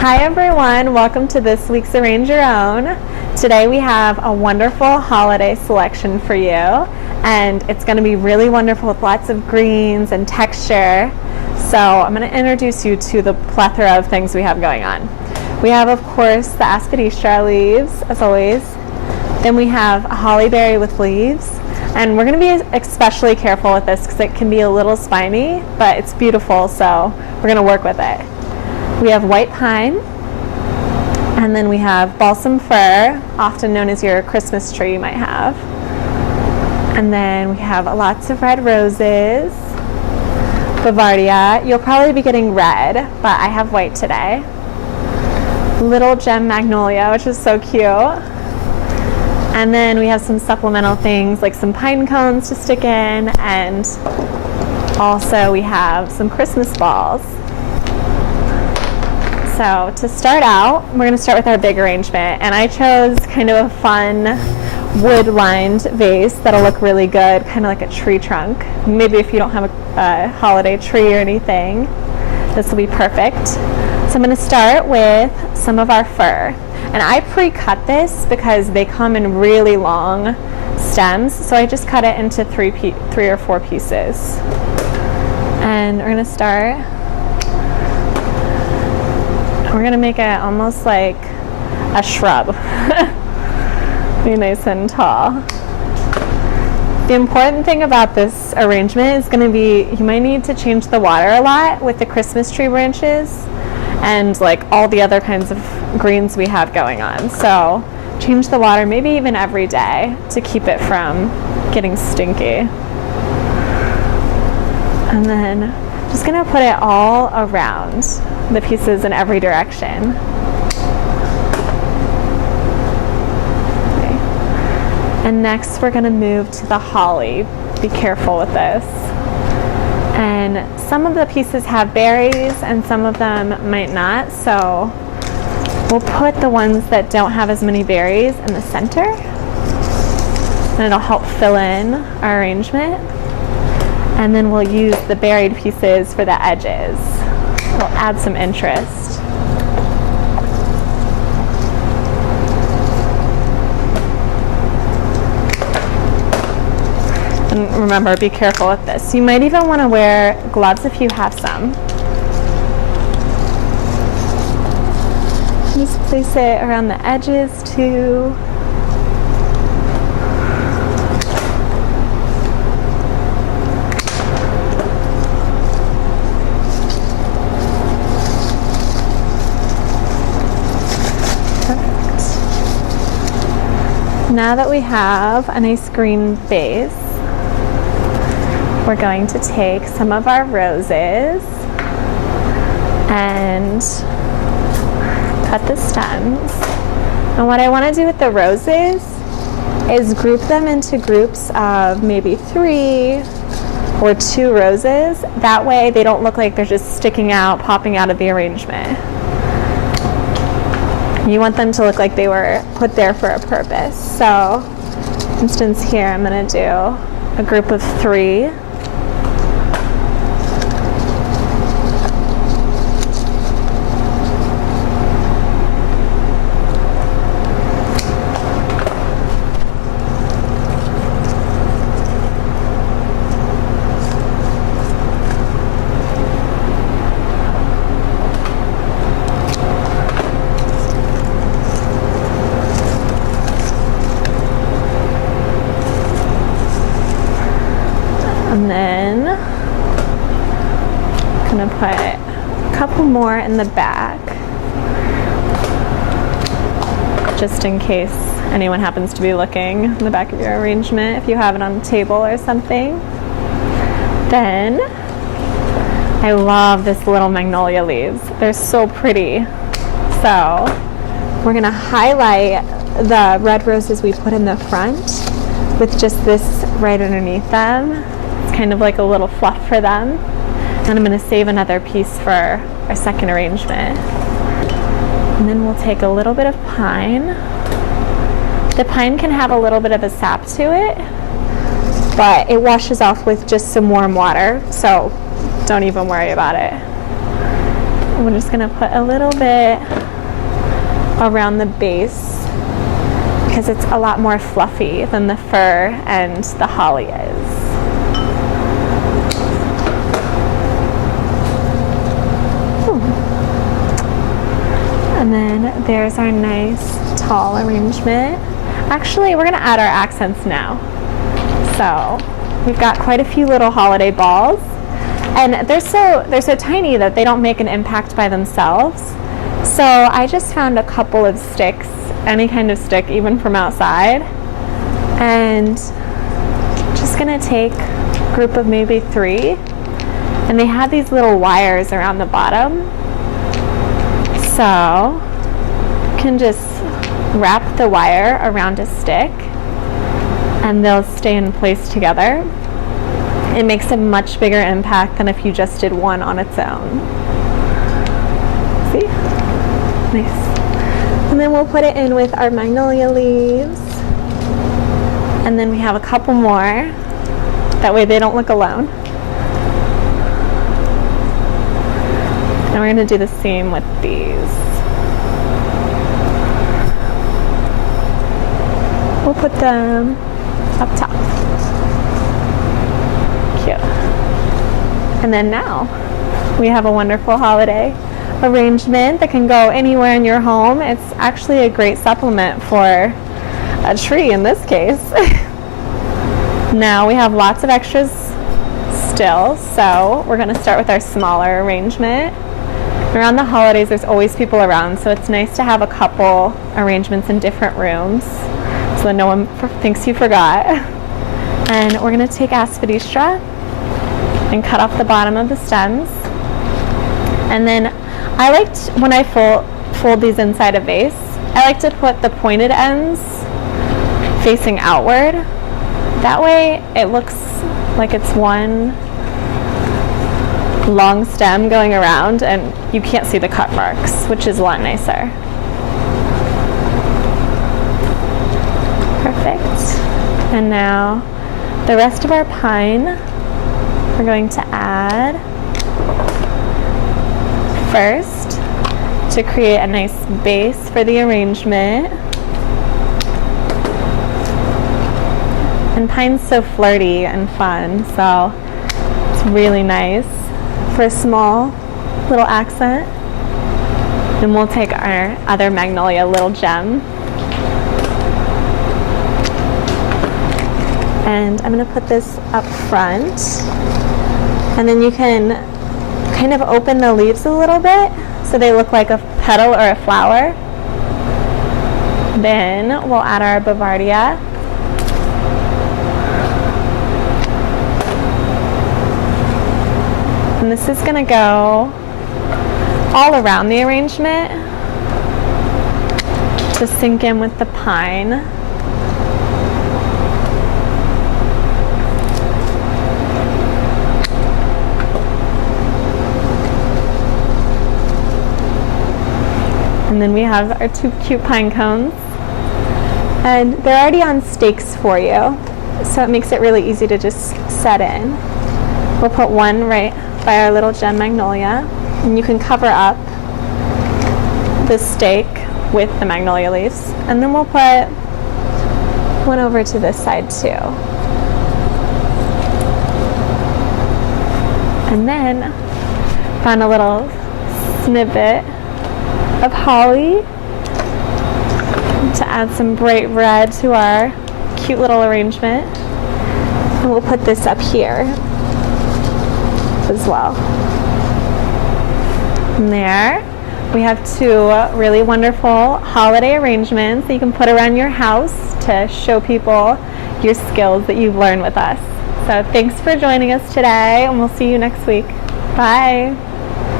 Hi everyone, welcome to this week's Arrange Your Own. Today we have a wonderful holiday selection for you, and it's going to be really wonderful with lots of greens and texture. So I'm going to introduce you to the plethora of things we have going on. We have, of course, the aspidistra leaves, as always. Then we have a holly berry with leaves, and we're going to be especially careful with this because it can be a little spiny, but it's beautiful, so we're going to work with it. We have white pine, and then we have balsam fir, often known as your Christmas tree you might have. And then we have lots of red roses, Bavaria. You'll probably be getting red, but I have white today. Little gem magnolia, which is so cute. And then we have some supplemental things like some pine cones to stick in, and also we have some Christmas balls. So to start out, we're going to start with our big arrangement, and I chose kind of a fun wood-lined vase that'll look really good, kind of like a tree trunk. Maybe if you don't have a holiday tree or anything, this will be perfect. So I'm going to start with some of our fir, and I pre-cut this because they come in really long stems, so I just cut it into three or four pieces. And we're going to start. We're going to make it almost like a shrub. Be nice and tall. The important thing about this arrangement is going to be you might need to change the water a lot with the Christmas tree branches and like all the other kinds of greens we have going on. So change the water maybe even every day to keep it from getting stinky. And then just going to put it all around the pieces in every direction. Okay. And next we're going to move to the holly. Be careful with this. And some of the pieces have berries and some of them might not, so we'll put the ones that don't have as many berries in the center, and it'll help fill in our arrangement. And then we'll use the berried pieces for the edges. It'll add some interest. And remember, be careful with this. You might even want to wear gloves if you have some. Just place it around the edges too. Now that we have a nice green base, we're going to take some of our roses and cut the stems. And what I want to do with the roses is group them into groups of maybe 3 or 2 roses. That way they don't look like they're just sticking out, popping out of the arrangement. You want them to look like they were put there for a purpose. So, for instance, here I'm going to do a group of 3. And then I'm going to put a couple more in the back, just in case anyone happens to be looking in the back of your arrangement, if you have it on the table or something. Then I love this little magnolia leaves. They're so pretty. So we're going to highlight the red roses we put in the front with just this right underneath them. Kind of like a little fluff for them. And I'm going to save another piece for our second arrangement. And then we'll take a little bit of pine. The pine can have a little bit of a sap to it, but it washes off with just some warm water, so don't even worry about it. We're just gonna put a little bit around the base because it's a lot more fluffy than the fir and the holly is. And then there's our nice tall arrangement. Actually, we're gonna add our accents now. So we've got quite a few little holiday balls, and they're so tiny that they don't make an impact by themselves. So I just found a couple of sticks, any kind of stick, even from outside, and just gonna take a group of maybe 3, and they have these little wires around the bottom. So you can just wrap the wire around a stick and they'll stay in place together. It makes a much bigger impact than if you just did one on its own. See? Nice. And then we'll put it in with our magnolia leaves. And then we have a couple more. That way they don't look alone. And we're going to do the same with these. We'll put them up top. Cute. And then now we have a wonderful holiday arrangement that can go anywhere in your home. It's actually a great supplement for a tree in this case. Now we have lots of extras still, so we're going to start with our smaller arrangement. Around the holidays, there's always people around, so it's nice to have a couple arrangements in different rooms so that no one thinks you forgot. And we're going to take aspidistra and cut off the bottom of the stems. And then I liked, when I fold these inside a vase, I like to put the pointed ends facing outward. That way it looks like it's one long stem going around and you can't see the cut marks, which is a lot nicer. Perfect. And now the rest of our pine we're going to add first to create a nice base for the arrangement. And pine's so flirty and fun, so it's really nice for a small little accent. And we'll take our other magnolia little gem. And I'm going to put this up front. And then you can kind of open the leaves a little bit so they look like a petal or a flower. Then we'll add our Bavardia. And this is going to go all around the arrangement to sink in with the pine. And then we have our 2 cute pine cones. And they're already on stakes for you, so it makes it really easy to just set in. We'll put one right by our little gem magnolia, and you can cover up the stake with the magnolia leaves. And then we'll put one over to this side too. And then found a little snippet of holly to add some bright red to our cute little arrangement. And we'll put this up here as well. And there we have 2 really wonderful holiday arrangements that you can put around your house to show people your skills that you've learned with us. So thanks for joining us today, and we'll see you next week. Bye.